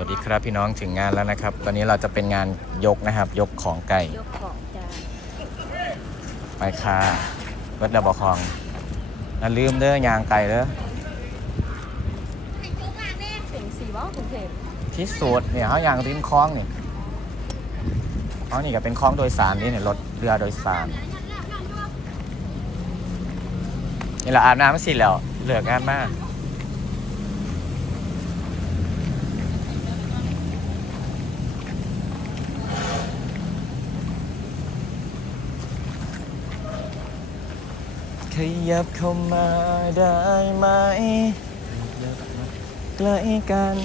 วัสดีครับพี่น้องถึงงานแล้วนะครับ ตอนนี้เราจะเป็นงานยกนะครับ ยกของไก่ยกของจานไปค่ะวัดดาวบอคองอย่าลืมเด้อยางไก่เด้อถึงสี่ว่ากรุงเทพที่สุดเนี่ยเขายางริมคลองนี่เขานี่ก็เป็นคลองโดยสารนี่เนี่ยรถเรือโดยสารนี่เราอาบน้ำมาสิแล้วเหลืองานมาก ยับเข้ามาได้ไหมใกล้กัน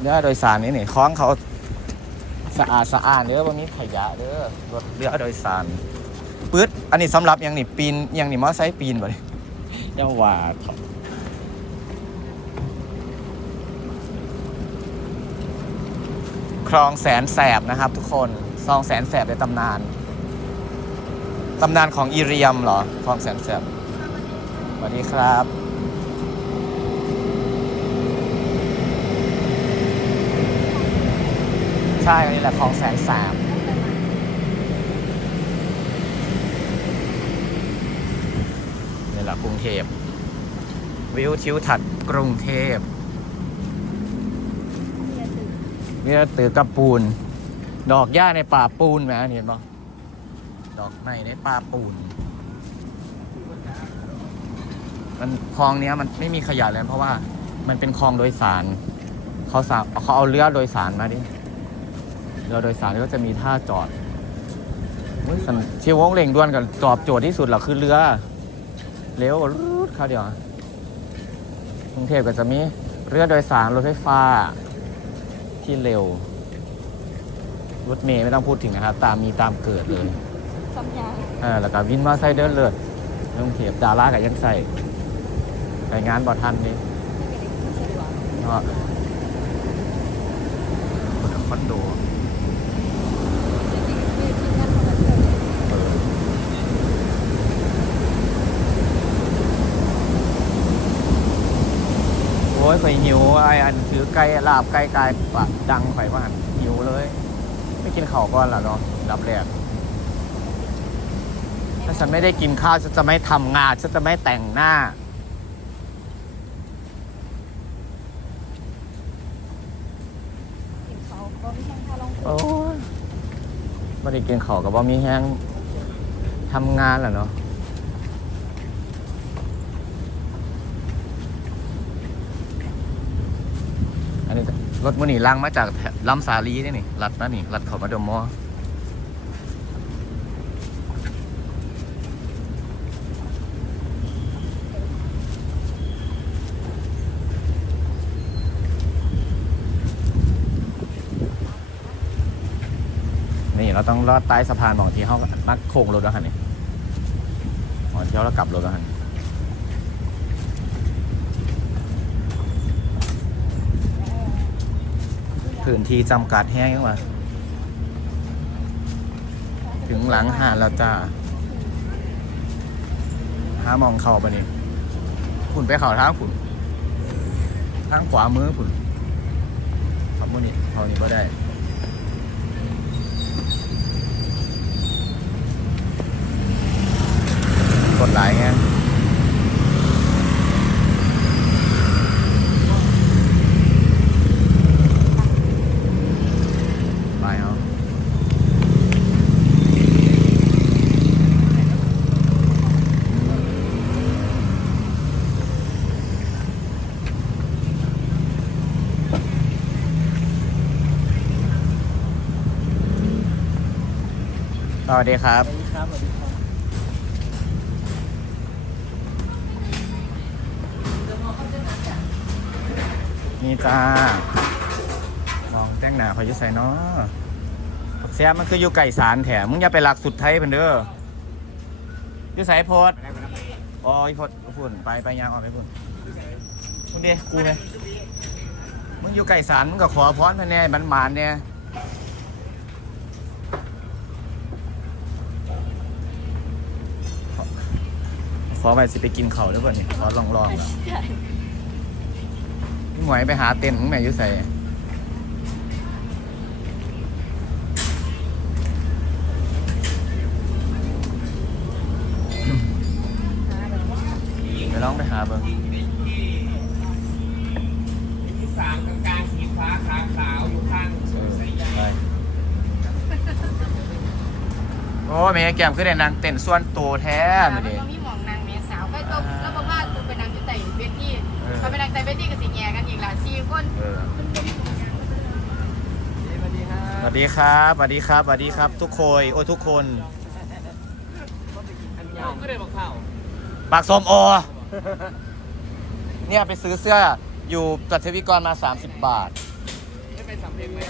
เรือโดยสารนี่นี่คล้องเขาสะอาดสะอาดเด้อวันนี้ขยะเด้อรถเรือโดยสารปื๊ดอันนี้สำหรับหยังนี่ปีนหยังนี่มอไซค์ปีนบ่เนี่ยยังว่าเถอะคลองแสนแสบนะครับทุกคนคลองแสนแสบในตำนาน ตำนานของอีเรียมเหรอคลองแสนแสบสวัสดีครับ ใช่อันนี้แหละคลองแสนแสบนี่แหละกรุงเทพ วิวทิวทัศน์กรุงเทพเรียนตึกนี่ตือกระปูน ดอกหญ้าในป่าปูนไหมเห็นปะ ดอกไม้ในป่าปูน มันคลองเนี้ยมันไม่มีขยะเลยเพราะว่ามันเป็นคลองโดยสารเขาสาเขาเอาเรือโดยสารมาดิเรือโดยสารก็จะมีท่าจอดเชียววงเล่งด่วนกันตอบโจทย์ที่สุดหรอคือเรือเร็วรูดเข้าเดียวกรุงเทพก็จะมีเรือโดยสารรถไฟฟ้าที่เร็วรถเมย์ไม่ต้องพูดถึงนะครับ ตามมีตามเกิดเลย สัญญาอ่าแล้วก็วินมาใส่เดินเลือดกรุงเทพดารากับยังใส่ไปงานบ่ทันนี่ไม่สะดวกเนาะคอนโดมีทีมงานคนละเที่ยวเลยเออโอ้ยข่อยหิวไอ้อันถือไก่ลาบไก่กายปะดังข่อยว่าหั่นหิวเลย ไม่กินข้าวก่อนล่ะเนาะดับแรก ถ้าฉันไม่ได้กินข้าวฉันจะไม่ทำงานฉันจะไม่แต่งหน้า กินเขาก็ไม่แห้งค่าลงทุนโอ้ยไม่ได้กินข้าวกับว่ามีแห้งทำงานแหละเนาะอันนี้รถมือนี่ลังมาจากแถลำสาลีนี่นี่รัดนะนี่รัดเขามาดมมอนี่ เราต้องลอดใต้สะพานบางทีเขามักโค้งรถแล้วหันนี่บางทีเรากลับรถแล้วหันพื้นที่จำกัดแห้งมาถึงหลังหาดแล้วจ้าหามองเข้าไปนี่ขุนไปเข่าท้างขุนทางขวามือขุนขับมือนี่เขานี่ก็ได้ กดไลไงไปเอาสวัสดีครับ สวัสดีครับสวัสดีครับ นี่จ้ามองแต่งหน้าเขาจะใส่เนาะผักแซ่บมันคืออยู่ไก่สารแถมมึงอย่าไปหลักสุดไทยเพิ่นเด้ออยู่ใส่โพดอ๋ออีโพดพุ่นไปไปยางออกไปพุ่นมึงเดีกูไงมึงอยู่ไก่สารมึงก็ขอพรเพิ่นแน่มันหมานเนี่ยขอไปสิไปกินเขาวหรือเปล่านี่ขอลองๆแล้วใช่พี่ หวยไปหาเต็นท์ของแม่ยุใส่ไปลองไปหาเบิ้งโอ้แม่แก้มคือแด้นางเต้นส่วนโตแท้ไม่ได้ ก็มีหมองนางแม่สาวก็ต้อแล้วบอกว่าตูเป็นนางอยู่แต่เบวทีพอเป็นนางแต่เบวทีกับสิงแย่กันอีก คนเออสวัสดีครับสวัสดีครับสวัสดีครับ ทุกคนโอ้ทุกคนก็ได้บอกเผาปากส้มโอเนี่ยไปซื้อเสื้ออยู่ตัดเทวิกรมา 30 บาทไม่ไปสำเพ็งไหม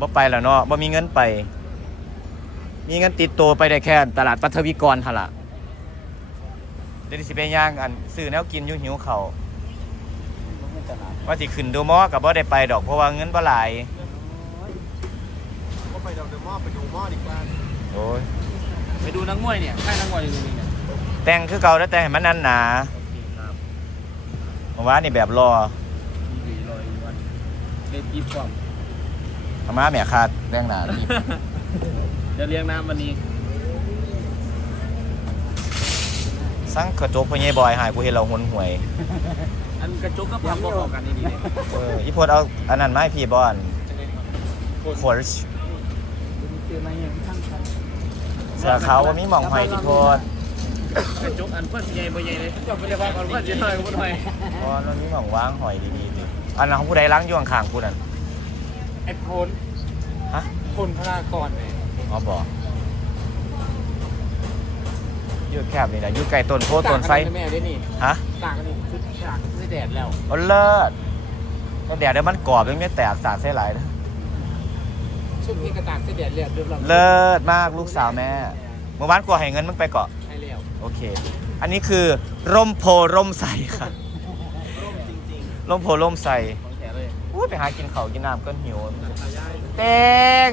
บ่ไปแล้วเนาะบ่มีเงินไป มีเงินติดตัวไปได้แค่ตลาดปัทวิกรหั่นล่ะเดี๋ยวสิไปย่างอันซื้อแนวกินอยู่หิวเขา วว่าสิขึ้นดูหมอกับบ่ได้ไปดอกเพราะว่าเงินบ่หลายก็ไปดอกเดอะมอลไปดูหม้อดีกว่าโอ้ยไปดูนักมวยเนี่ยค่ายนักมวยอยู่ตรงนี้เนี่ยแต่งคือเก่าแล้วแต่ให้มันนันหนาครับเพราะว่านี่แบบรอมีวีลอยวันเล่นยิปฟอมธรรมะแม่คาดเรื่องหนานี่ จะเลี้ยงน้ำวันนี้สั่งกระจกพ่อใหญ่บอยหายกูเห็นเราหนหวย อันกระจกก็พับบอกกันนี่ดีเลยเอออีพดเอาอันนั้นมาให้พี่บอนโคชซื้อมาอย่างทั้งคันเสือเขาวว่ามีหม่องหอยที่โพดกระจกอันเพื่อนใหญ่บ่ใหญ่เลยจบไปเลยว่าก่อนเพื่อนจะหน่อยก็บ่หน่อยบอนมันมีหม่องว่างหอยดีๆดิอันนั้นของผู้ใดล้างอยู่ข้างๆผู้นั้นไอ้พลฮะพลพลากรเลยอ๋อบอกอยู่แคบนี่แหละอยู่ไกลต้นโพต้นไฟแม่ได้นี่ฮะต่างกันนี่ชุดต่างชุด แดดแล้วโอ้เลิศก็แดดเดี๋ยวมันกรอบยังไม่แตกสาดเส้นหลายนะชุดนี้กระต่างชุดแดดเรียบเรียบร้อยเลิศมากลูกสาวแม่เมื่อวานกลัวให้เงินมึงไปเกาะ ใช่แล้วโอเค อันนี้คือร่มโพร่มใสค่ะ ร่มจริงร่มโพร่มใสๆของแท้เลยอู้ไปหากินเขาวกินน้ำก็หิวเต้ง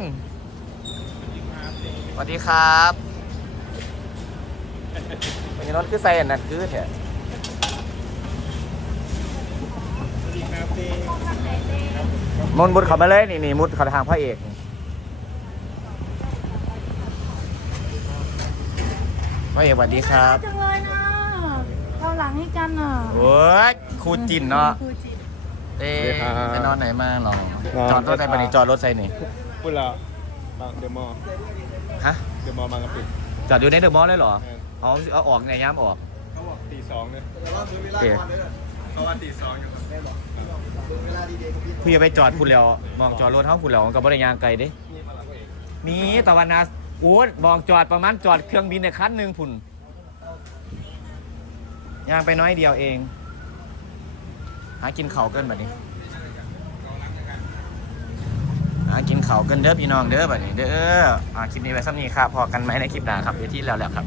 สวัสดีครับวันนี้รถคือใส่อันนั้นคือเถอะ มนต์บุญเขามาเลยนี่นี่มุดเขาทางพระเอกพระเอกสวัสดีครับจังเลยนะเราหลังให้กันอะโอ้ยครูจินเนาะครูจิตเต้สวัสดีครับไปนอนไหนมาหรอนอนจอดรถไหนปะนี่จอดรถใส่นี่พูดแล้วบางเดอะมอลฮะเดอะมอลบางกะปิจอดอยู่ในเดอะมอลล์เลยเหรอเอาเอาออกในย้ำออกเขาบอกตีสองเนี่ยโอเคเขาว่าตีสองอยู่ครับพี่จะไปจอดพูดแล้วมองจอดรถเท่าพูดแล้วกับบริยางไกลเด้มีตะวันนาโอ้มองจอดประมาณจอดเครื่องบินในคันหนึ่งพุ่นยางไปน้อยเดียวเอง หากินเข่าเกินแบบนี้หากินเข่าเกินเด้อพี่น้องเด้อแบบนี้เด้ออ่าคลิปนี้ไว้ซ้ำนี้ครับพอกันไหมในคลิปหน้าครับเดี๋ยวที่แล้วแหละครับ